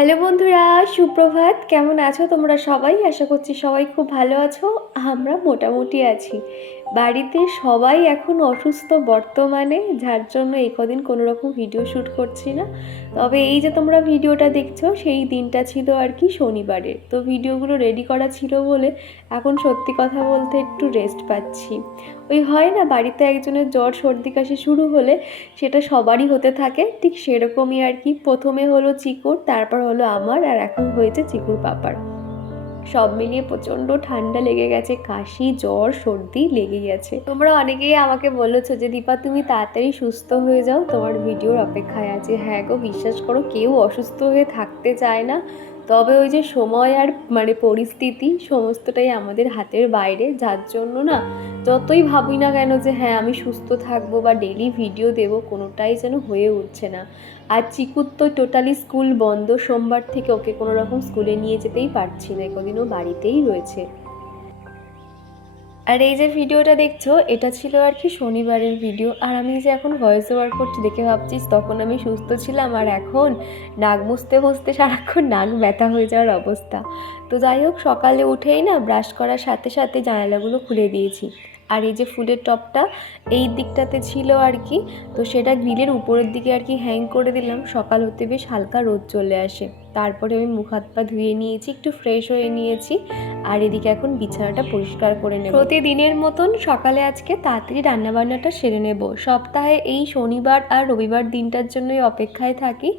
Hello বন্ধুরা, সুপ্রভাত। কেমন আছো তোমরা সবাই? আশা করছি সবাই খুব ভালো আছো। আমরা মোটামুটি আছি। বাড়িতে সবাই এখন অসুস্থ বর্তমানে, যার জন্য এই কদিন কোনো রকম ভিডিও শ্যুট করছি না। তবে এই যে তোমরা ভিডিওটা দেখছো, সেই দিনটা ছিল আর কি শনিবারের। তো ভিডিওগুলো রেডি করা ছিল বলে এখন সত্যি কথা বলতে একটু রেস্ট পাচ্ছি। ওই হয় না, বাড়িতে একজনের জ্বর সর্দি কাশি শুরু হলে সেটা সবারই হতে থাকে, ঠিক সেরকমই আর কি। প্রথমে হলো চিকুর, তারপর হলো আমার, আর এখন হয়েছে চিকুর পাপার। সব মিলিয়ে প্রচণ্ড ঠান্ডা লেগে গেছে, কাশি জ্বর সর্দি লেগেই আছে। তোমরা অনেকেই আমাকে বলেছো যে দীপা তুমি তাড়াতাড়ি সুস্থ হয়ে যাও, তোমার ভিডিওর অপেক্ষায় আছে। হ্যাঁ গো, বিশ্বাস করো, কেউ অসুস্থ হয়ে থাকতে চায় না। তবে ওই যে সময় আর পরিস্থিতি সমস্তটাই আমাদের হাতের বাইরে, যার জন্য না যতই ভাবি না কেন যে হ্যাঁ আমি সুস্থ থাকবো বা ডেলি ভিডিও দেবো, কোনোটাই যেন হয়ে উঠছে না। আর চিকুর তো টোটালি স্কুল বন্ধ, সোমবার থেকে ওকে কোনো রকম স্কুলে নিয়ে যেতেই পারছি না, কদিনও বাড়িতেই রয়েছে। আর এই যে ভিডিওটা দেখছো, এটা ছিল আর কি শনিবারের ভিডিও। আর আমি যে এখন ভয়েস ওভার করছি দেখে ভাবছিস তখন আমি সুস্থ ছিলাম, আর এখন নাক মুছতে মুছতে সারাক্ষণ নাক ব্যথা হয়ে যাওয়ার অবস্থা। তো যাই হোক, সকালে উঠেই না ব্রাশ করার সাথে সাথে জানালাগুলো খুলে দিয়েছি। আর এই যে ফুলের টপটা এই দিকটাতে ছিল আর কি, তো সেটা গ্রিলের উপরের দিকে আর কি হ্যাং করে দিলাম। সকাল হতে বেশ হালকা রোদ চলে আসে। তারপরে আমি মুখ হাত পা ধুয়ে নিয়েছি, একটু ফ্রেশ হয়ে নিয়েছি। আর এদিকে এখন বিছানাটা পরিষ্কার করে নেব। প্রতিদিনের মতন সকালে আজকে তাড়াতাড়ি রান্নাবান্নাটা সেরে নেব। সপ্তাহে এই শনিবার আর রবিবার দিনটার জন্যই অপেক্ষায় থাকি।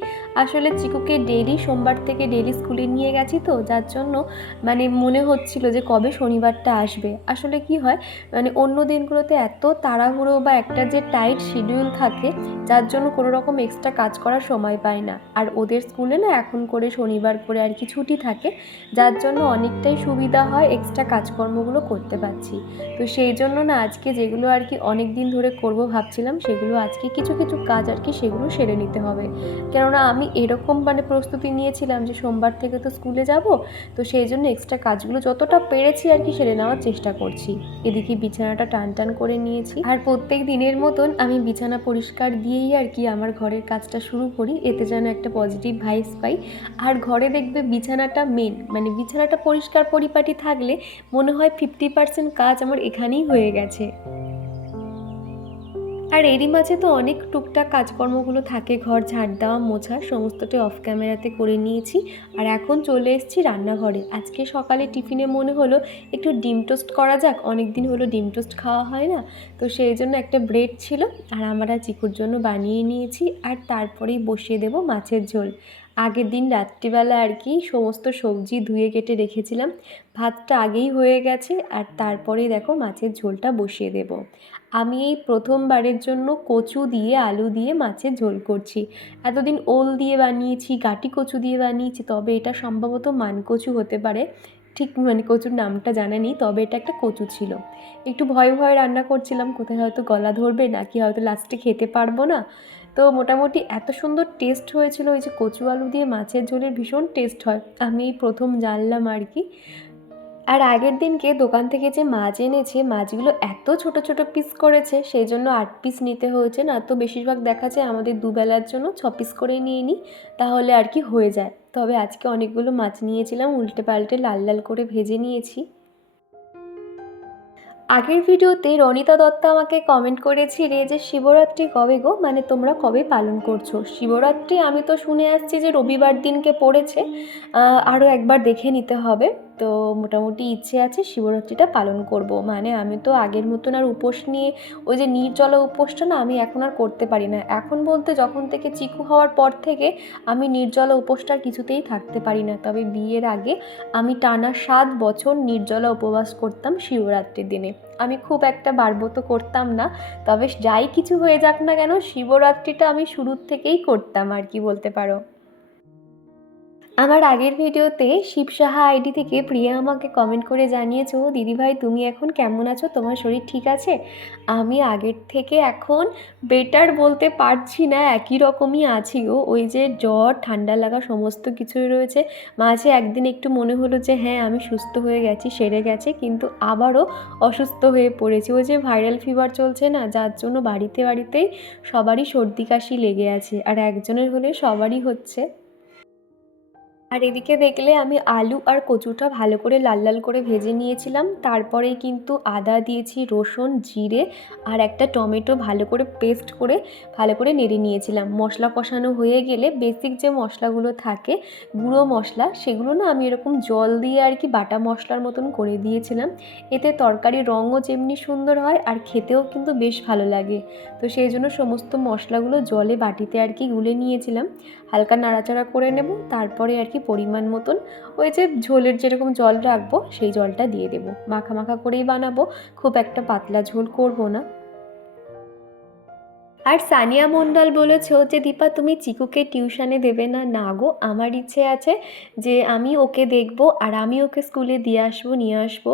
আসলে চিকুকে ডেলি সোমবার থেকে ডেলি স্কুলে নিয়ে গেছি, তো যার জন্য মনে হচ্ছিল যে কবে শনিবারটা আসবে। আসলে কি হয়, অন্য দিনগুলোতে এত তাড়াহুড়ো বা একটা যে টাইট শিডিউল থাকে, যার জন্য কোনো রকম এক্সট্রা কাজ করার সময় পাই না। আর ওদের স্কুলে না এখন করে শনিবার করে আর কি ছুটি থাকে, যার জন্য অনেকটাই সুবিধা হয়, এক্সট্রা কাজকর্মগুলো করতে পারছি। তো সেই জন্য না আজকে যেগুলো আর কি অনেক দিন ধরে করব ভাবছিলাম, সেগুলো আজকে কিছু কিছু কাজ আর কি সেগুলো সেরে নিতে হবে। কেননা আমি এরকম প্রস্তুতি নিয়েছিলাম যে সোমবার থেকে তো স্কুলে যাব, তো সেই জন্য এক্সট্রা কাজগুলো যতটা পেরেছি আর কি সেরে নেওয়ার চেষ্টা করছি। এদিকে বিছানাটা টান টান করে নিয়েছি, আর প্রত্যেক দিনের মতন আমি বিছানা পরিষ্কার দিয়েই আর কি আমার ঘরের কাজটা শুরু করি, এতে যেন একটা পজিটিভ ভাইবস পাই। আর ঘরে দেখবে বিছানাটা মেন, বিছানাটা পরিষ্কার পরিপাটি থাকলে মনে হয় 50% কাজ আমার এখানেই হয়ে গেছে। আর এরই মাঝে তো অনেক টুকটাক কাজকর্মগুলো থাকে, ঘর ঝাড় দেওয়া মোছা সমস্তটা অফ ক্যামেরাতে করে নিয়েছি। আর এখন চলে এসেছি রান্নাঘরে। আজকে সকালে টিফিনে মনে হলো একটু ডিম টোস্ট করা যাক, অনেক দিন হলো ডিম টোস্ট খাওয়া হয় না। তো সেই জন্য একটা ব্রেড ছিল, আর আমরা চিকুর জন্য বানিয়ে নিয়েছি। আর তারপরেই বসিয়ে দেব মাছের ঝোল। আগের দিন রাত্রিবেলা আর কি সমস্ত সবজি ধুয়ে কেটে রেখেছিলাম, ভাতটা আগেই হয়ে গেছে। আর তারপরেই দেখো মাছের ঝোলটা বসিয়ে দেব। আমি এই প্রথমবারের জন্য কচু দিয়ে আলু দিয়ে মাছের ঝোল করছি। এতদিন ওল দিয়ে বানিয়েছি, গাটি কচু দিয়ে বানিয়েছি, তবে এটা সম্ভবত মানকচু হতে পারে, ঠিক কচুর নামটা জানা নেই, তবে এটা একটা কচু ছিল। একটু ভয়ে ভয়ে রান্না করছিলাম, কোথায় হয়তো গলা ধরবে নাকি হয়তো লাস্টে খেতে পারবো না। তো মোটামুটি এত সুন্দর টেস্ট হয়েছিল, ওই যে কচু আলু দিয়ে মাছের ঝোলের ভীষণ টেস্ট হয়, আমি এই প্রথম জানলাম আর কি। আর আগের দিনকে দোকান থেকে যে মাছ এনেছে, মাছগুলো এত ছোট ছোট পিস করেছে, সেই জন্য 8 পিস নিতে হয়েছে। না তো বেশিরভাগ দেখা যায় আমাদের দুবেলার জন্য 6 পিস করে নিয়ে নিই, তাহলে আর কি হয়ে যায়। তবে আজকে অনেকগুলো মাছ নিয়েছিলাম, উল্টে পাল্টে লাল লাল করে ভেজে নিয়েছি। আগের ভিডিওতে রনিতা দত্ত আমাকে কমেন্ট করেছিলে যে শিবরাত্রি কবে গো, তোমরা কবে পালন করছো শিবরাত্রি? আমি তো শুনে আসছি যে রবিবার দিনকে পড়েছে, আরও একবার দেখে নিতে হবে। তো মোটামুটি ইচ্ছে আছে শিবরাত্রিটা পালন করব। আমি তো আগের মতন আর উপোস নিয়ে ওই যে নির্জলা উপোসটা না আমি এখন আর করতে পারি না। এখন বলতে যখন থেকে চিকু হওয়ার পর থেকে আমি নির্জলা উপোসটা কিছুতেই থাকতে পারি না। তবে বিয়ের আগে আমি টানা 7 বছর নির্জলা উপবাস করতাম শিবরাত্রির দিনে। আমি খুব একটা বারব্রত করতাম না, তবে যাই কিছু হয়ে যাক না কেন শিবরাত্রিটা আমি শুরুর থেকেই করতাম আর কি বলতে পারো। আমার আগের ভিডিওতে শিবসাহা আইডি থেকে প্রিয়া আমাকে কমেন্ট করে জানিয়েছো, দিদিভাই তুমি এখন কেমন আছো, তোমার শরীর ঠিক আছে? আমি আগের থেকে এখন বেটার বলতে পারছি না, একই রকমই আছি গো। ওই যে জ্বর ঠান্ডা লাগা সমস্ত কিছুই রয়েছে। মাঝে একদিন একটু মনে হলো যে হ্যাঁ আমি সুস্থ হয়ে গেছি, সেরে গেছে, কিন্তু আবারও অসুস্থ হয়ে পড়েছি। ওই যে ভাইরাল ফিভার চলছে না, যার জন্য বাড়িতে বাড়িতেই সবারই সর্দি কাশি লেগে আছে, আর একজনের হলে সবারই হচ্ছে। আর এদিকে দেখলে আমি আলু আর কচুটা ভালো করে লাল লাল করে ভেজে নিয়েছিলাম। তারপরেই কিন্তু আদা দিয়েছি, রসুন, জিরে আর একটা টমেটো ভালো করে পেস্ট করে ভালো করে নেড়ে নিয়েছিলাম। মশলা কষানো হয়ে গেলে বেসিক যে মশলাগুলো থাকে, গুঁড়ো মশলা, সেগুলো না আমি এরকম জল দিয়ে আর কি বাটা মশলার মতন করে দিয়েছিলাম। এতে তরকারির রঙও যেমনি সুন্দর হয় আর খেতেও কিন্তু বেশ ভালো লাগে। তো সেই জন্য সমস্ত মশলাগুলো জলে বাটিতে আর কি গুলে নিয়েছিলাম। হালকা নাড়াচাড়া করে নেব, তারপরে আর কি পরিমাণ মতন ওই যে ঝোলের যেরকম জল রাখবো সেই জলটা দিয়ে দেবো। মাখা মাখা করেই বানাবো, খুব একটা পাতলা ঝোল করব না। আর সানিয়া মণ্ডল বলেছো যে দীপা তুমি চিকুকে টিউশনে দেবে না। না গো, আমার ইচ্ছে আছে যে আমি ওকে দেখবো আর আমি ওকে স্কুলে দিয়ে আসবো, নিয়ে আসবো।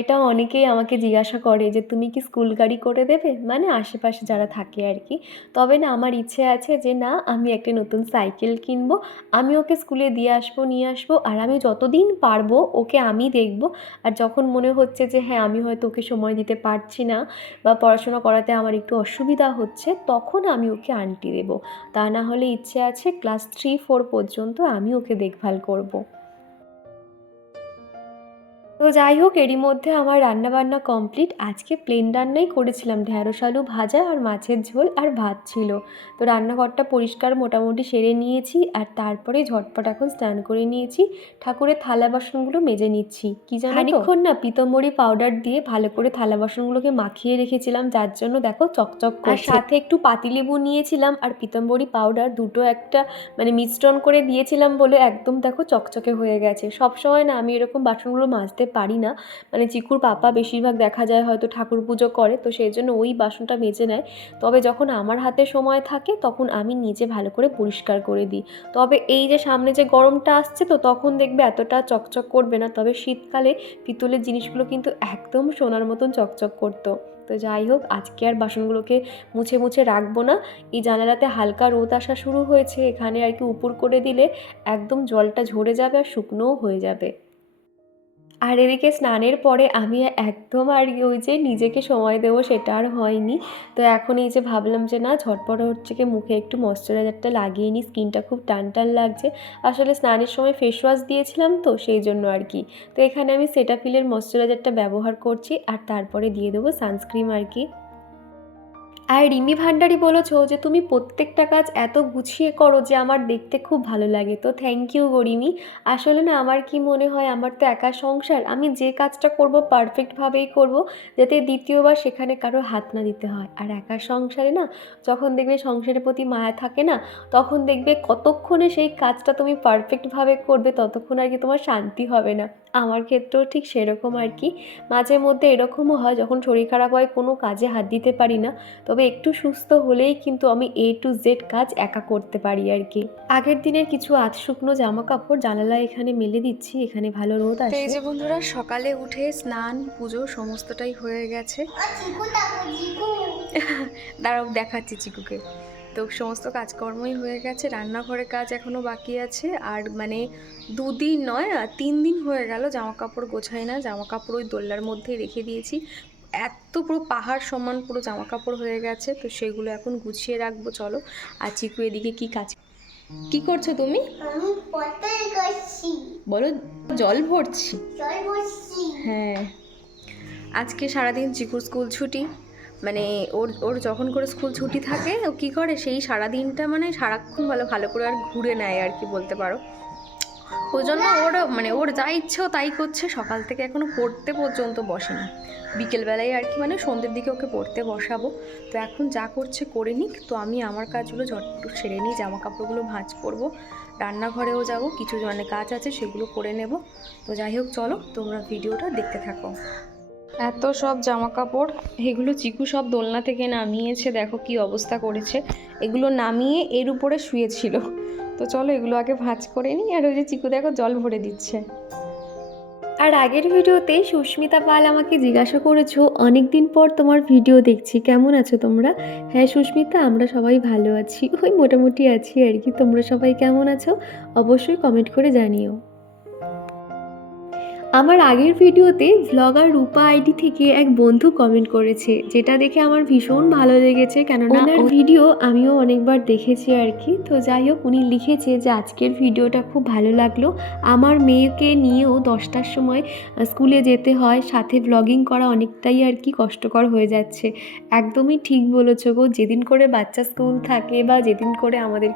এটা অনেকেই আমাকে জিজ্ঞাসা করে যে তুমি কি স্কুল গাড়ি করে দেবে, মানে আশেপাশে যারা থাকে আর কি। তবে না, আমার ইচ্ছে আছে যে না, আমি একটা নতুন সাইকেল কিনবো, আমি ওকে স্কুলে দিয়ে আসবো, নিয়ে আসবো, আর আমি যতদিন পারবো ওকে আমি দেখবো। আর যখন মনে হচ্ছে যে হ্যাঁ আমি হয়তো ওকে সময় দিতে পারছি না বা পড়াশোনা করাতে আমার একটু অসুবিধা হচ্ছে, তখন আমি ওকে আন্টি দেবো। তা না হলে ইচ্ছে আছে ক্লাস 3-4 পর্যন্ত আমি ওকে দেখভাল করব। তো যাই হোক, এরই মধ্যে আমার রান্নাবান্না কমপ্লিট। আজকে প্লেন রান্নাই করেছিলাম, ঢ্যাঁড়স আলু ভাজা আর মাছের ঝোল আর ভাত ছিল। তো রান্নাঘরটা পরিষ্কার মোটামুটি সেরে নিয়েছি আর তারপরে ঝটপট এখন স্নান করে নিয়েছি, ঠাকুরের থালা বাসনগুলো মেজে নিচ্ছি। কি জানো তো, খানিকক্ষণ না পিতম্বরী পাউডার দিয়ে ভালো করে থালা বাসনগুলোকে মাখিয়ে রেখেছিলাম, যার জন্য দেখো চকচক করছে। আর সাথে একটু পাতিলেবু নিয়েছিলাম আর পিতম্বরী পাউডার, দুটো একটা মানে মিশ্রণ করে দিয়েছিলাম বলে একদম দেখো চকচকে হয়ে গেছে। সবসময় না আমি এরকম বাসনগুলো মাজতে পারি না, মানে চিকুর পাপা বেশিরভাগ দেখা যায় হয়তো ঠাকুর পুজো করে, তো সেই জন্য ওই বাসনটা মেজে নেয়। তবে যখন আমার হাতে সময় থাকে তখন আমি নিজে ভালো করে পরিষ্কার করে দিই। তবে এই যে সামনে যে গরমটা আসছে, তো তখন দেখবে এতটা চকচক করবে না, তবে শীতকালে পিতলের জিনিসগুলো কিন্তু একদম সোনার মতন চকচক করতো। তো যাই হোক, আজকে আর বাসনগুলোকে মুছে মুছে রাখবো না। এই জানালাতে হালকা রোদ আসা শুরু হয়েছে, এখানে আর কি উপর করে দিলে একদম জলটা ঝরে যাবে আর শুকনোও হয়ে যাবে। আর এদিকে স্নানের পরে আমি একদম আর ওই যে নিজেকে সময় দেবো সেটা আর হয়নি। তো এখন এই যে ভাবলাম যে না, ঝটপট হচ্ছে কি মুখে একটু ময়শ্চারাইজারটা লাগিয়ে নিই, স্কিনটা খুব টান টান লাগছে। আসলে স্নানের সময় ফেস ওয়াশ দিয়েছিলাম তো সেই জন্য আর কি। তো এখানে আমি সেটাফিলের ময়শ্চারাইজারটা ব্যবহার করছি আর তারপরে দিয়ে দেবো সানস্ক্রিন আর কি। আর রিমি ভান্ডারী বলেছো যে তুমি প্রত্যেকটা কাজ এত গুছিয়ে করো যে আমার দেখতে খুব ভালো লাগে। তো থ্যাংক ইউ গো রিমি। আসলে না আমার কি মনে হয়, আমার তো একা সংসার, আমি যে কাজটা করব পারফেক্টভাবেই করব, যাতে দ্বিতীয়বার সেখানে কারো হাত না দিতে হয়। আর একা সংসারে না, যখন দেখবে সংসারের প্রতি মায়া থাকে না, তখন দেখবে কতক্ষণে সেই কাজটা তুমি পারফেক্টভাবে করবে ততক্ষণ আর কি তোমার শান্তি হবে না। আমার ক্ষেত্রেও ঠিক সেরকম আর কি। মাঝে মধ্যে এরকমও হয় যখন শরীর খারাপ হয় কোনো কাজে হাত দিতে পারি না, তবে একটু সুস্থ হলেই কিন্তু আমি A to Z কাজ একা করতে পারি আর কি। আগের দিনের কিছু আধ শুকনো জামা কাপড় জানালা এখানে মেলে দিচ্ছি, এখানে ভালো রোদ আসে। এই যে বন্ধুরা, সকালে উঠে স্নান পুজো সমস্তটাই হয়ে গেছে। দাঁড়াও দেখাচ্ছি চিকুকে। তো সমস্ত কাজকর্মই হয়ে গেছে, রান্নাঘরের কাজ এখনও বাকি আছে। আর মানে 2 দিন নয় 3 দিন হয়ে গেল জামা কাপড় গোছাই না, জামা কাপড় ওই দোল্লার মধ্যেই রেখে দিয়েছি। এত পুরো পাহাড় সমান পুরো জামা কাপড় হয়ে গেছে, তো সেগুলো এখন গুছিয়ে রাখবো। চলো। আর চিকু এদিকে কি কাজ, কি করছো তুমি? আমি পটল করছি। বলো। জল ভরছি। জল ভরছি। হ্যাঁ, আজকে সারাদিন চিকুর স্কুল ছুটি, মানে ওর ওর যখন করে স্কুল ছুটি থাকে ও কী করে সেই সারাদিনটা মানে সারাক্ষণ ভালো ভালো করে আর ঘুরে নেয় আর কি বলতে পারো। ওই জন্য ওর মানে ওর যা ইচ্ছেও তাই করছে, সকাল থেকে এখনও পড়তে পর্যন্ত বসেনি। বিকেলবেলায় আর কি মানে সন্ধ্যের দিকে ওকে পড়তে বসাবো। তো এখন যা করছে করে নিক, তো আমি আমার কাজগুলো ঝটপট সেরে নিই, জামা কাপড়গুলো ভাঁজ করবো, রান্নাঘরেও যাব, কিছু মানে কাজ আছে সেগুলো করে নেব। তো যাই হোক, চলো তোমরা ভিডিওটা দেখতে থাকো। এত সব জামা কাপড়, এগুলো চিকু সব দোলনা থেকে নামিয়েছে, দেখো কি অবস্থা করেছে। এগুলো নামিয়ে এর উপরে শুয়েছিল। তো চলো এগুলো আগে ভাঁজ করে নিই। আর ওই যে চিকু দেখো জল ভরে দিচ্ছে। আর আগের ভিডিওতে সুস্মিতা পাল আমাকে জিজ্ঞাসা করেছো অনেক দিন পর তোমার ভিডিও দেখছি, কেমন আছো তোমরা? হ্যাঁ সুস্মিতা, আমরা সবাই ভালো আছি, ওই মোটামুটি আছি আর কি। তোমরা সবাই কেমন আছো অবশ্যই কমেন্ট করে জানিও। আমার আগের ভিডিওতে ভ্লগার রূপা আইডি থেকে এক বন্ধু কমেন্ট করেছে, যেটা দেখে আমার ভীষণ ভালো লেগেছে, কেননা ওনার ভিডিও আমিও অনেকবার দেখেছি আর কি। তো যাই হোক, উনি লিখেছে যে আজকের ভিডিওটা খুব ভালো লাগলো, আমার মেয়েকে নিয়েও 10টার সময় স্কুলে যেতে হয়, সাথে ব্লগিং করা অনেকটাই আর কি কষ্টকর হয়ে যাচ্ছে। একদমই ঠিক বলেছো গো, যেদিন করে বাচ্চা স্কুল থাকে বা যেদিন করে আমাদের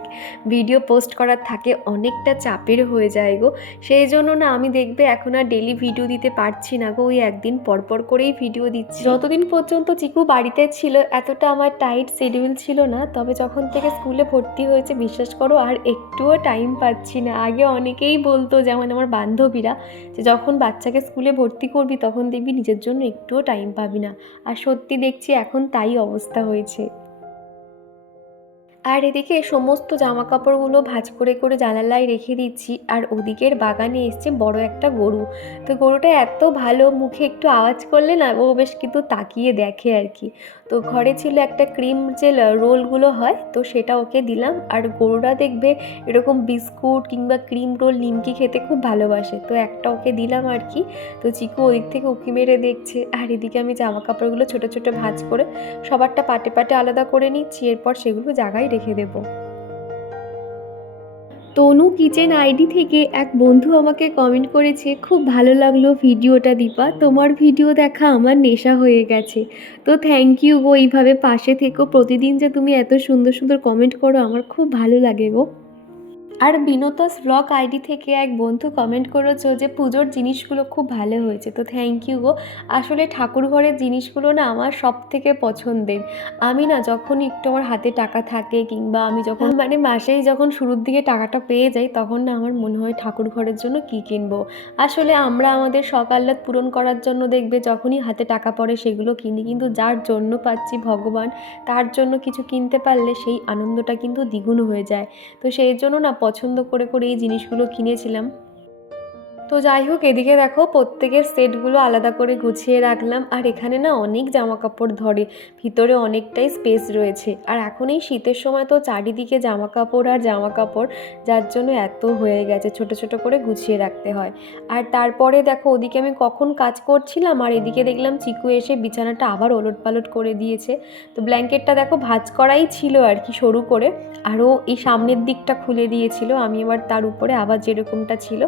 ভিডিও পোস্ট করার থাকে অনেকটা চাপের হয়ে যায় গো। সেই জন্য না আমি দেখবে এখন আর ডেলি ভিডিও দিতে পারছি না গো, ওই একদিন পরপর করেই ভিডিও দিচ্ছি। যতদিন পর্যন্ত চিকু বাড়িতে ছিল এতটা আমার টাইট শিডিউল ছিল না, তবে যখন থেকে স্কুলে ভর্তি হয়েছে বিশ্বাস করো আর একটুও টাইম পাচ্ছি না। আগে অনেকেই বলতো, যেমন আমার বান্ধবীরা, যে যখন বাচ্চাকে স্কুলে ভর্তি করবি তখন দেখবি নিজের জন্য একটুও টাইম পাবি না, আর সত্যি দেখছি এখন তাই অবস্থা হয়েছে। আর এদিকে সমস্ত জামা কাপড়গুলো ভাঁজ করে করে জানালায় রেখে দিচ্ছি, আর ওদিকের বাগানে এসছে বড় একটা গরু। তো গরুটা এত ভালো, মুখে একটু আওয়াজ করলে না ও বেশ কিন্তু তাকিয়ে দেখে আর কি। তো ঘরে ছিল একটা ক্রিম যে রোলগুলো হয়, তো সেটা ওকে দিলাম। আর গরুটা দেখবে এরকম বিস্কুট কিংবা ক্রিম রোল নিমকি খেতে খুব ভালোবাসে, তো একটা ওকে দিলাম আর কি। তো চিকু ওদিক থেকে উঁকি মেরে দেখছে, আর এদিকে আমি জামা কাপড়গুলো ছোটো ছোটো ভাঁজ করে সবারটা পাটে পাটে আলাদা করে নিচ্ছি, এরপর সেগুলো জায়গায় রেখে দেব। তনু কিচেন আইডি থেকে এক বন্ধু আমাকে কমেন্ট করেছে, খুব ভালো লাগলো ভিডিওটা দীপা, তোমার ভিডিও দেখা আমার নেশা হয়ে গেছে। তো থ্যাংক ইউ গো, এইভাবে পাশে থেকো, প্রতিদিন যে তুমি এত সুন্দর সুন্দর কমেন্ট করো আমার খুব ভালো লাগে গো। আর বিনোতাস ব্লগ আইডি থেকে এক বন্ধু কমেন্ট করেছো যে পুজোর জিনিসগুলো খুব ভালো হয়েছে। তো থ্যাংক ইউ গো। আসলে ঠাকুর ঘরের জিনিসগুলো না আমার সব থেকে পছন্দের। আমি না যখন একটু আমার হাতে টাকা থাকে, কিংবা আমি যখন মানে মাসেই যখন শুরুর দিকে টাকাটা পেয়ে যাই, তখন না আমার মনে হয় ঠাকুর ঘরের জন্য কী কিনবো। আসলে আমরা আমাদের শখ আহ্লাদ পূরণ করার জন্য দেখবে যখনই হাতে টাকা পড়ে সেগুলো কিনি, কিন্তু যার জন্য পাচ্ছি ভগবান, তার জন্য কিছু কিনতে পারলে সেই আনন্দটা কিন্তু দ্বিগুণ হয়ে যায়। তো সেই জন্য না পছন্দ করে করে এই জিনিসগুলো কিনেছিলাম। তো যাই হোক, এদিকে দেখো প্রত্যেকের সেটগুলো আলাদা করে গুছিয়ে রাখলাম। আর এখানে না অনেক জামা কাপড় ধরে, ভিতরে অনেকটাই স্পেস রয়েছে। আর এখন এই শীতের সময় তো চারিদিকে জামা কাপড় আর জামা কাপড়, যার জন্য এত হয়ে গেছে, ছোট ছোট করে গুছিয়ে রাখতে হয়। আর তারপরে দেখো ওদিকে আমি কখন কাজ করছিলাম, আর এদিকে দেখলাম চিকু এসে বিছানাটা আবার ওলটপালট করে দিয়েছে। তো ব্ল্যাঙ্কেটটা দেখো ভাঁজ করাই ছিল আর কি সরু করে, আরও এই সামনের দিকটা খুলে দিয়েছিল, আমি আবার তার উপরে আবার যেরকমটা ছিল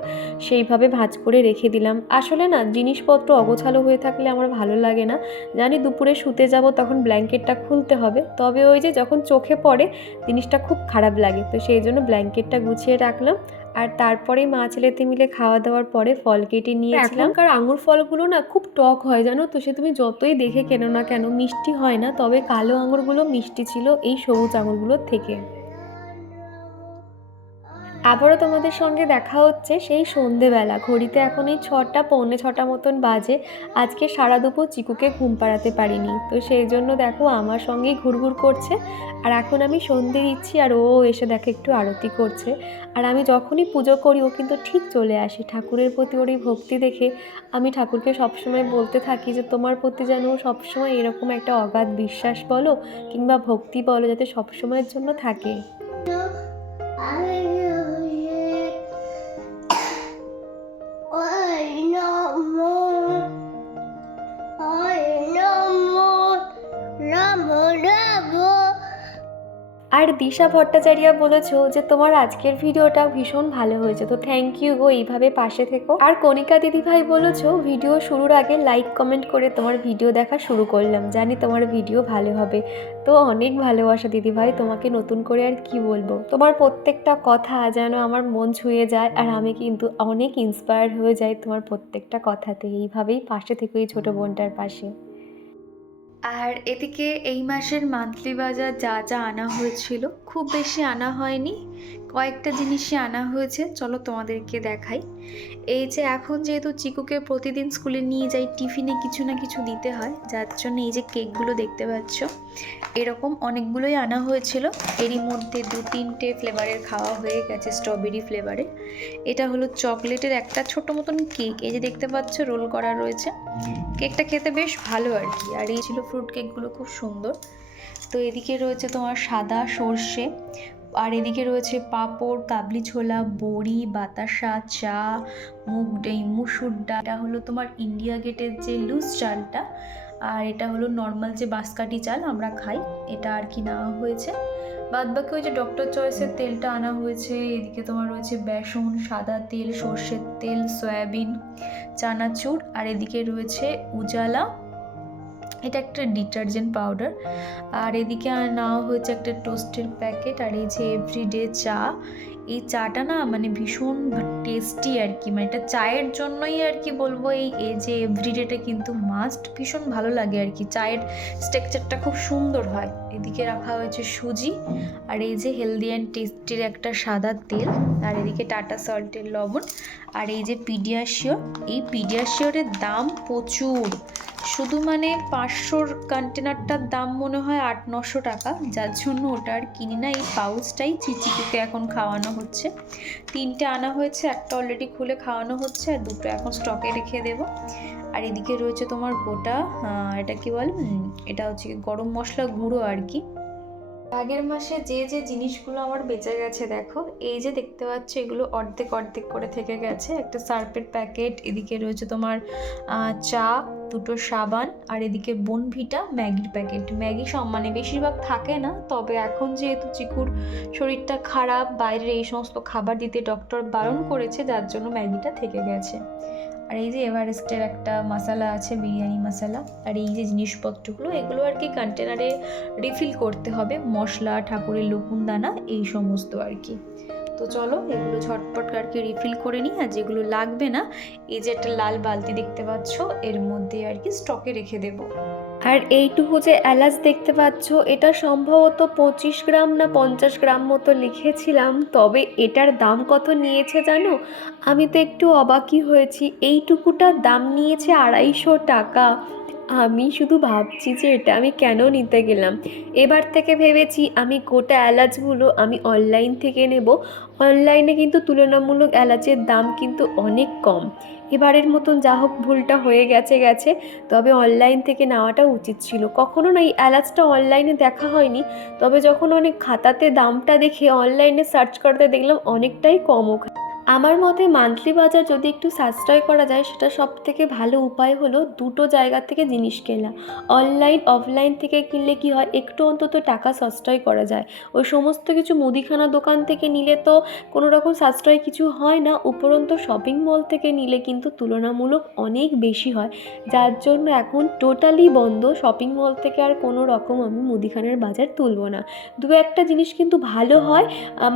সেইভাবে ভাঁজ করে রেখে দিলাম। আসলে না জিনিসপত্র অগোছালো হয়ে থাকলে আমার ভালো লাগে না। জানি দুপুরে শুতে যাব তখন ব্ল্যাঙ্কেটটা খুলতে হবে, তবে ওই যে যখন চোখে পড়ে জিনিসটা খুব খারাপ লাগে, তো সেই জন্য ব্ল্যাঙ্কেটটা গুছিয়ে রাখলাম। আর তারপরে মা ছেলেতে মিলে খাওয়া দাওয়ার পরে ফল কেটে নিয়েছিলাম। এখনকার আঙুর ফলগুলো না খুব টক হয় জানো তো, সে তুমি যতই দেখে কেনো না কেন মিষ্টি হয় না, তবে কালো আঙুরগুলো মিষ্টি ছিল এই সবুজ আঙুরগুলোর থেকে। আবারও তোমাদের সঙ্গে দেখা হচ্ছে সেই সন্ধেবেলা, ঘড়িতে এখন এই 6টা পৌনে 6টা মতন বাজে। আজকে সারা দুপুর চিকুকে ঘুম পাড়াতে পারিনি, তো সেই জন্য দেখো আমার সঙ্গেই ঘুরঘুর করছে। আর এখন আমি সন্ধে দিচ্ছি, আর ও এসে দেখে একটু আরতি করছে। আর আমি যখনই পুজো করি ও কিন্তু ঠিক চলে আসি। ঠাকুরের প্রতি ওর এই ভক্তি দেখে আমি ঠাকুরকে সবসময় বলতে থাকি যে তোমার প্রতি যেন সবসময় এরকম একটা অগাধ বিশ্বাস বলো কিংবা ভক্তি বলো যাতে সবসময়ের জন্য থাকে। আর দিশা ভট্টাচার্য বলেছো যে তোমার আজকের ভিডিওটা ভীষণ ভালো হয়েছে, তো থ্যাংক ইউ গো, এইভাবে পাশে থেকো। আর কণিকা দিদিভাই বলেছো ভিডিও শুরুর আগে লাইক কমেন্ট করে তোমার ভিডিও দেখা শুরু করলাম, জানি তোমার ভিডিও ভালো হবে। তো অনেক ভালোবাসা দিদিভাই, তোমাকে নতুন করে আর কি বলবো, তোমার প্রত্যেকটা কথা যেন আমার মন ছুঁয়ে যায়, আর আমি কিন্তু অনেক ইন্সপায়ার হয়ে যাই তোমার প্রত্যেকটা কথাতে। এইভাবেই পাশে থেকো এই ছোটো বোনটার পাশে। আর এদিকে এই মাসের মান্থলি বাজার যা যা আনা হয়েছিল, খুব বেশি আনা হয়নি, কয়েকটা জিনিসই আনা হয়েছে, চলো তোমাদেরকে দেখাই। এই যে এখন যেহেতু চিকুকে প্রতিদিন স্কুলে নিয়ে যাই, টিফিনে কিছু না কিছু দিতে হয়, যার জন্য এই যে কেকগুলো দেখতে পাচ্ছ এরকম অনেকগুলোই আনা হয়েছিল। এরই মধ্যে 2-3টে ফ্লেভারের খাওয়া হয়ে গেছে, স্ট্রবেরি ফ্লেভারের। এটা হলো চকলেটের একটা ছোট মতন কেক, এই যে দেখতে পাচ্ছ রোল করা রয়েছে। কেকটা খেতে বেশ ভালো আর কি। আর এই ছিল ফ্রুট কেকগুলো, খুব সুন্দর। তো এদিকে রয়েছে তোমার সাদা সর্ষে, আর এদিকে রয়েছে পাঁপড়, কাবলি ছোলা, বড়ি, বাতাসা, চা, মুসুর ডাল। এটা হলো তোমার ইন্ডিয়া গেটের যে লুজ চালটা, আর এটা হলো নর্মাল যে বাঁশকাঠি চাল আমরা খাই, এটা আর কি নেওয়া হয়েছে। বাদ বাকি ওই যে ডক্টর চয়েসের তেলটা আনা হয়েছে। এদিকে তোমার রয়েছে বেসন, সাদা তেল, সর্ষের তেল, সয়াবিন, চানাচুর। আর এদিকে রয়েছে উজালা, এটা একটা ডিটারজেন্ট পাউডার। আর এদিকে নেওয়া হয়েছে একটা টোস্টের প্যাকেট। আর এই যে এভরিডে চা, এই চাটা না মানে ভীষণ টেস্টি আর কি, মানে এটা চায়ের জন্যই আর কি বলবো। এই যে এভরিডেটা কিন্তু মাস্ট, ভীষণ ভালো লাগে আর কি, চায়ের স্ট্রাকচারটা খুব সুন্দর হয়। এদিকে রাখা হয়েছে সুজি, আর এই যে হেলদি অ্যান্ড টেস্টির একটা সাদা তেল, আর এদিকে টাটা সল্টের লবণ, আর এই যে পিডিয়াশিওর। এই পিডিয়াশিওরের দাম প্রচুর, শুধু মানে 500-র কন্টেনারটার দাম মনে হয় 800-900 টাকা, যার জন্য ওটা আর কিনি না। এই পাউচটাই চিচিকুকে এখন খাওয়ানো হচ্ছে। 3টে আনা হয়েছে, একটা অলরেডি খুলে খাওয়ানো হচ্ছে, আর 2টো এখন স্টকে রেখে দেবো। আর এদিকে রয়েছে তোমার গোটা, এটা কি বলে, এটা হচ্ছে গরম মশলা গুঁড়ো আর কি। আগের মাসে যে যে জিনিসগুলো আমার বেঁচে গেছে দেখো, এই যে দেখতে পাচ্ছ এগুলো অর্ধেক অর্ধেক করে থেকে গেছে। একটা সার্ফের প্যাকেট, এদিকে রয়েছে তোমার চা, 2টো সাবান, আর এদিকে বোনভিটা ম্যাগির প্যাকেট। ম্যাগি মানে বেশিরভাগ থাকে না, তবে এখন যেহেতু চিকুর শরীরটা খারাপ, বাইরের এই সমস্ত খাবার দিতে ডক্টর বারণ করেছে, যার জন্য ম্যাগিটা থেকে গেছে। আর এই যে এভারেস্টের একটা মশলা আছে, বিরিয়ানি মশলা। আর এই যে জিনিসপত্রগুলো, এগুলো আর কি কন্টেনারে রিফিল করতে হবে, মশলা, ঠাকুরের লকুনদানা, এই সমস্ত আর কি। তো চলো এগুলো ঝটপট আর কি রিফিল করে নিই। আর যেগুলো লাগবে না, এই যে একটা লাল বালতি দেখতে পাচ্ছ, এর মধ্যে আর কি স্টকে রেখে দেবো। আর এইটুকু যে এলাচ দেখতে পাচ্ছ, এটা সম্ভবত 25 গ্রাম না 50 গ্রাম মতো লিখেছিলাম, তবে এটার দাম কত নিয়েছে জানো? আমি তো একটু অবাকই হয়েছি, এইটুকুটার দাম নিয়েছে 250 টাকা। আমি শুধু ভাবছি যে এটা আমি কেন নিতে গেলাম। এবার থেকে ভেবেছি আমি গোটা এলাচগুলো আমি অনলাইন থেকে নেব। অনলাইনে কিন্তু তুলনামূলক এলাচের দাম কিন্তু অনেক কম। এবারের মতন যা হোক ভুলটা হয়ে গেছে, তবে অনলাইন থেকে নেওয়াটা উচিত ছিল। কখনো না এই এলাচটা অনলাইনে দেখা হয়নি, তবে যখন অনেক খাতাতে দামটা দেখে অনলাইনে সার্চ করতে দেখলাম অনেকটাই কম। আমার মতে মান্থলি বাজার যদি একটু সাশ্রয় করা যায়, সেটা সব থেকে ভালো উপায় হলো দুটো জায়গা থেকে জিনিস কেনা। অনলাইন অফলাইন থেকে কিনলে কি হয়, একটু অন্তত টাকা সাশ্রয় করা যায়। ওই সমস্ত কিছু মুদিখানা দোকান থেকে নিলে তো কোনো রকম সাশ্রয় কিছু হয় না, উপরন্তু শপিং মল থেকে নিলে কিন্তু তুলনামূলক অনেক বেশি হয়, যার জন্য এখন টোটালি বন্ধ। শপিং মল থেকে আর কোনো রকম আমি মুদিখানার বাজার তুলব না। দু একটা জিনিস কিন্তু ভালো হয়,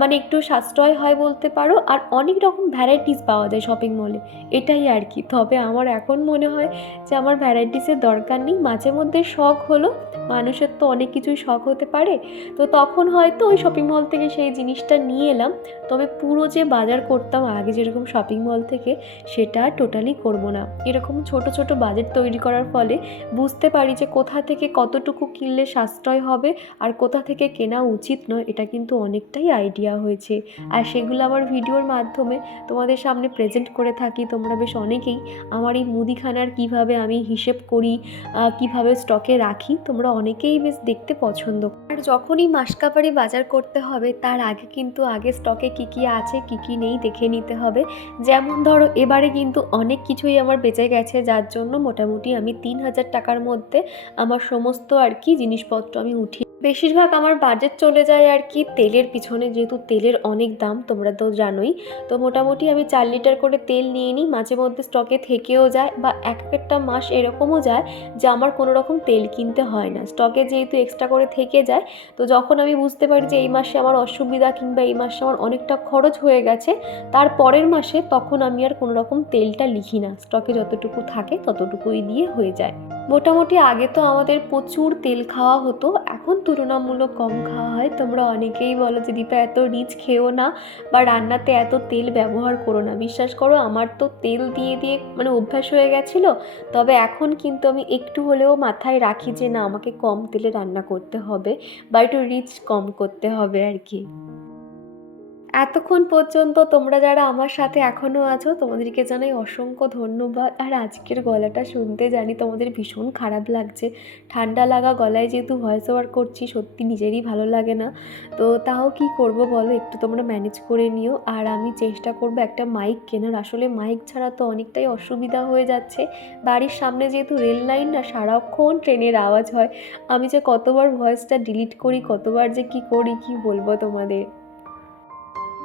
মানে একটু সাশ্রয় হয় বলতে পারো, আর অনেক রকম ভ্যারাইটিস পাওয়া যায় শপিং মলে, এটাই আর কি। তবে আমার এখন মনে হয় যে আমার ভ্যারাইটিসের দরকার নেই, মাঝে মধ্যে শখ হলো, মানুষের তো অনেক কিছুই শখ হতে পারে, তো তখন হয়তো ওই শপিং মল থেকে সেই জিনিসটা নিয়ে এলাম। তবে পুরো যে বাজার করতাম আগে যেরকম শপিং মল থেকে, সেটা টোটালি করব না। এরকম ছোট ছোট বাজেট তৈরি করার ফলে বুঝতে পারি যে কোথা থেকে কতটুকু কিনলে সাশ্রয় হবে আর কোথা থেকে কেনা উচিত নয়, এটা কিন্তু অনেকটাই আইডিয়া হয়েছে। আর সেগুলো আমার ভিডিওর মাধ্যমে তোমাদের সামনে প্রেজেন্ট করে থাকি। তোমরা বেশ অনেকেই আমার এই মুদিখানার কিভাবে আমি হিসেব করি, কিভাবে স্টকে রাখি, তোমরা অনেকেই বেশ দেখতে পছন্দ। আর যখনই মাসকাবারি বাজার করতে হবে, তার আগে কিন্তু আগে স্টকে কী কী আছে কী কী নেই দেখে নিতে হবে। যেমন ধরো এবারে কিন্তু অনেক কিছুই আমার বেঁচে গেছে, যার জন্য মোটামুটি আমি 3000 টাকার মধ্যে আমার সমস্ত আর কি জিনিসপত্র আমি উঠিয়ে, বেশিরভাগ আমার বাজেট চলে যায় আর কি তেলের পিছনে, যেহেতু তেলের অনেক দাম তোমরা তো জানোই। তো মোটামুটি আমি 4 লিটার করে তেল নিয়ে নিই, মাঝে মধ্যে স্টকে থেকেও যায়, বা একটা মাস এরকমও যায় যে আমার কোনো রকম তেল কিনতে হয় না, স্টকে যেহেতু এক্সট্রা করে থেকে যায়। তো যখন আমি বুঝতে পারি যে এই মাসে আমার অসুবিধা কিংবা এই মাসে আমার অনেকটা খরচ হয়ে গেছে, তার পরের মাসে তখন আমি আর কোনো রকম তেলটা লিখি না, স্টকে যতটুকু থাকে ততটুকুই দিয়ে হয়ে যায়। মোটামুটি আগে তো আমাদের প্রচুর তেল খাওয়া হতো, এখন তুলনামূলক কম খাওয়া হয়। তোমরা অনেকেই বলো যে দীপা এত রিচ খেও না বা রান্নাতে এত তেল ব্যবহার করো না। বিশ্বাস করো আমার তো তেল দিয়ে দিয়ে মানে অভ্যাস হয়ে গেছিলো, তবে এখন কিন্তু আমি একটু হলেও মাথায় রাখি যে না, আমাকে কম তেলে রান্না করতে হবে বা একটু রিচ কম করতে হবে আর কি। এতক্ষণ পর্যন্ত তোমরা যারা আমার সাথে এখনও আছো তোমাদেরকে জানাই অসংখ্য ধন্যবাদ। আর আজকের গলাটা শুনতে জানি তোমাদের ভীষণ খারাপ লাগছে, ঠান্ডা লাগা গলায় যেহেতু ভয়েস ওভার করছি সত্যি নিজেরই ভালো লাগে না। তো তাও কি করব বলো, একটু তোমরা ম্যানেজ করে নিও। আর আমি চেষ্টা করব একটা মাইক কেনার, আসলে মাইক ছাড়া তো অনেকটাই অসুবিধা হয়ে যাচ্ছে। বাড়ির সামনে যেহেতু রেল লাইন না, সারাক্ষণ ট্রেনের আওয়াজ হয়, আমি যে কতবার ভয়েসটা ডিলিট করি, কতবার যে কি করি কি বলবো তোমাদের।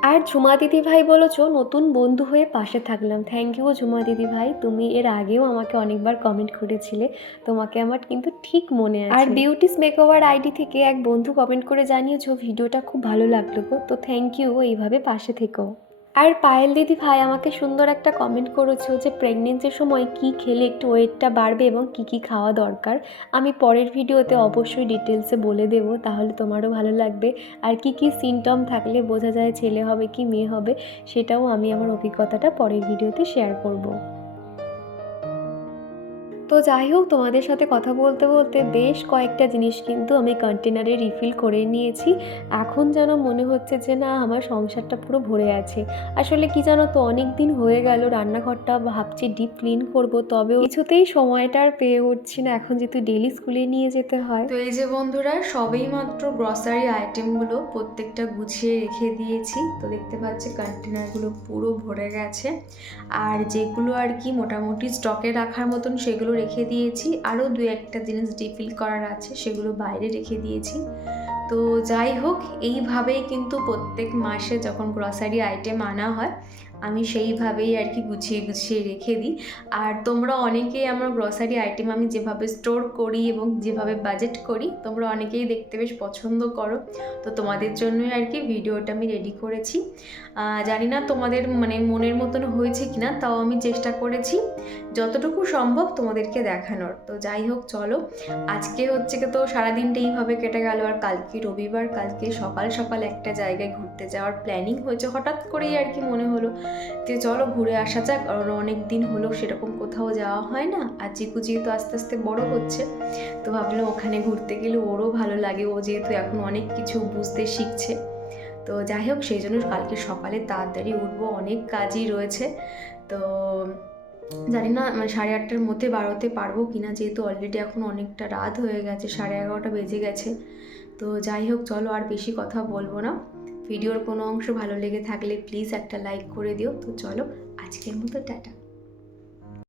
আর ঝুমা দিদি ভাই বলেছো নতুন বন্ধু হয়ে পাশে থাকলাম, থ্যাংক ইউ ঝুমা দিদি ভাই, তুমি এর আগেও আমাকে অনেকবার কমেন্ট করেছিলে, তোমাকে আমার কিন্তু ঠিক মনে আছে। আর বিউটিস মেকওভার আইডি থেকে এক বন্ধু কমেন্ট করে জানিয়েছো ভিডিওটা খুব ভালো লাগলো গো, তো থ্যাংক ইউ, এইভাবে পাশে থেকো। আর পায়েল দিদি ভাই আমাকে সুন্দর একটা কমেন্ট করেছো যে প্রেগনেন্সির সময় কি খেলে একটু ওয়েটটা বাড়বে এবং কি কি খাওয়া দরকার। আমি পরের ভিডিওতে অবশ্যই ডিটেলসে বলে দেবো, তাহলে তোমারও ভালো লাগবে। আর কি কি সিমটম থাকলে বোঝা যায় ছেলে হবে কি মেয়ে হবে, সেটাও আমি আমার অভিজ্ঞতাটা পরের ভিডিওতে শেয়ার করব। তো যাই হোক, তোমাদের সাথে কথা বলতে বলতে বেশ কয়েকটা জিনিস কিন্তু আমি কন্টেনারে রিফিল করে নিয়েছি। এখন যেন মনে হচ্ছে যে না, আমার সংসারটা পুরো ভরে আছে। আসলে কি জানো তো, অনেক দিন হয়ে গেল রান্নাঘরটা ভাবছি ডিপ ক্লিন করব, তবেও কিছুতেই সময়টা আর পেয়ে উঠছি না, এখন যেহেতু ডেলি স্কুলে নিয়ে যেতে হয়। তো এই যে বন্ধুরা, সবেই মাত্র গ্রসারি আইটেমগুলো প্রত্যেকটা গুছিয়ে রেখে দিয়েছি। তো দেখতে পাচ্ছি কন্টেনারগুলো পুরো ভরে গেছে। আর যেগুলো আর কি মোটামুটি স্টকে রাখার মতন সেগুলো রেখে দিয়েছি, আরও দু একটা জিনিস রিফিল করার আছে সেগুলো বাইরে রেখে দিয়েছি। তো যাই হোক, এইভাবেই কিন্তু প্রত্যেক মাসে যখন গ্রসারি আইটেম আনা হয় আমি সেইভাবেই আর কি গুছিয়ে গুছিয়ে রেখে দিই। আর তোমরা অনেকেই আমার গ্রসারি আইটেম আমি যেভাবে স্টোর করি এবং যেভাবে বাজেট করি তোমরা অনেকেই দেখতে বেশ পছন্দ করো। তো তোমাদের জন্যই আর কি ভিডিওটা আমি রেডি করেছি। জানি না তোমাদের মানে মনের মতন হয়েছে কিনা, তাও আমি চেষ্টা করেছি যতটুকু সম্ভব তোমাদেরকে দেখানোর। তো যাই হোক চলো, আজকে হচ্ছে কি তো সারাদিনটা এইভাবে কেটে গেল। আর কালকে রবিবার, কালকে সকাল সকাল একটা জায়গায় ঘুরতে যাওয়ার প্ল্যানিং হয়েছে, হঠাৎ করেই আর কি মনে হলো যে চলো ঘুরে আসা যাক, আর অনেক দিন হলো সেরকম কোথাও যাওয়া হয় না। আর চিকু যেহেতু আস্তে আস্তে বড় হচ্ছে, তো ভাবলাম ওখানে ঘুরতে গেলে ওরও ভালো লাগে, ও যেহেতু এখন অনেক কিছু বুঝতে শিখছে। তো যাই হোক, সেই জন্য কালকে সকালে তাড়াতাড়ি উঠবো, অনেক কাজই রয়েছে। তো জানি না মানে 8:30টার মধ্যে বাড়াতে পারবো কিনা, যেহেতু অলরেডি এখন অনেকটা রাত হয়ে গেছে, 11:30 বেজে গেছে। তো যাই হোক চলো, আর বেশি কথা বলবো না। ভিডিওর কোনো অংশ ভালো লেগে থাকলে প্লিজ একটা লাইক করে দিও। তো চলো, আজকের মতো টাটা।